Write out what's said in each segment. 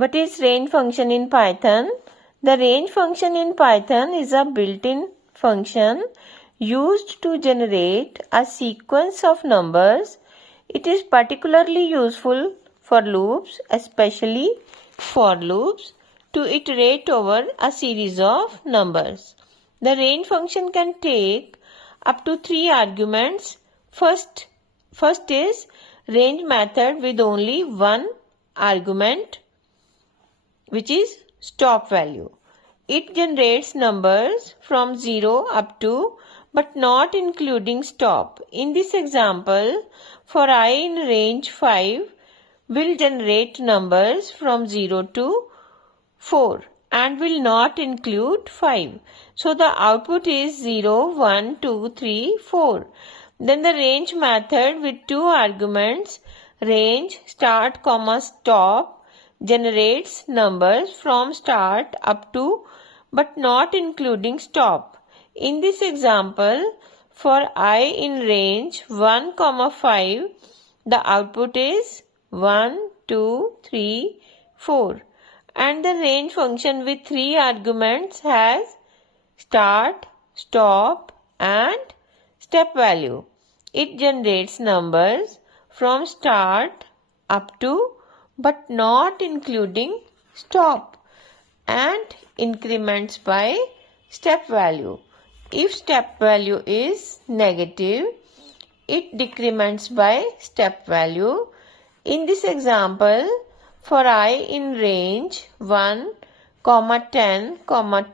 What is range function in Python? The range function in Python is a built-in function used to generate a sequence of numbers. It is particularly useful for loops, especially for loops, to iterate over a series of numbers. The range function can take up to 3 arguments. First is range method with only one argument, which is stop value. It generates numbers from 0 up to but not including stop. In this example, for I in range 5 will generate numbers from 0 to 4 and will not include 5. So the output is 0, 1, 2, 3, 4. Then the range method with 2 arguments, range start, stop, generates numbers from start up to but not including stop. In this example, for I in range 1, 5, the output is 1, 2, 3, 4. And the range function with 3 arguments has start, stop and step value. It generates numbers from start up to but not including stop and increments by step value. If step value is negative, it decrements by step value. In this example, for I in range 1, 10,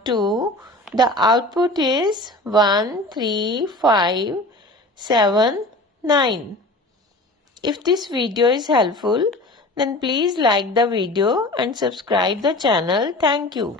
2, the output is 1, 3, 5, 7, 9. If this video is helpful, then please like the video and subscribe the channel. Thank you.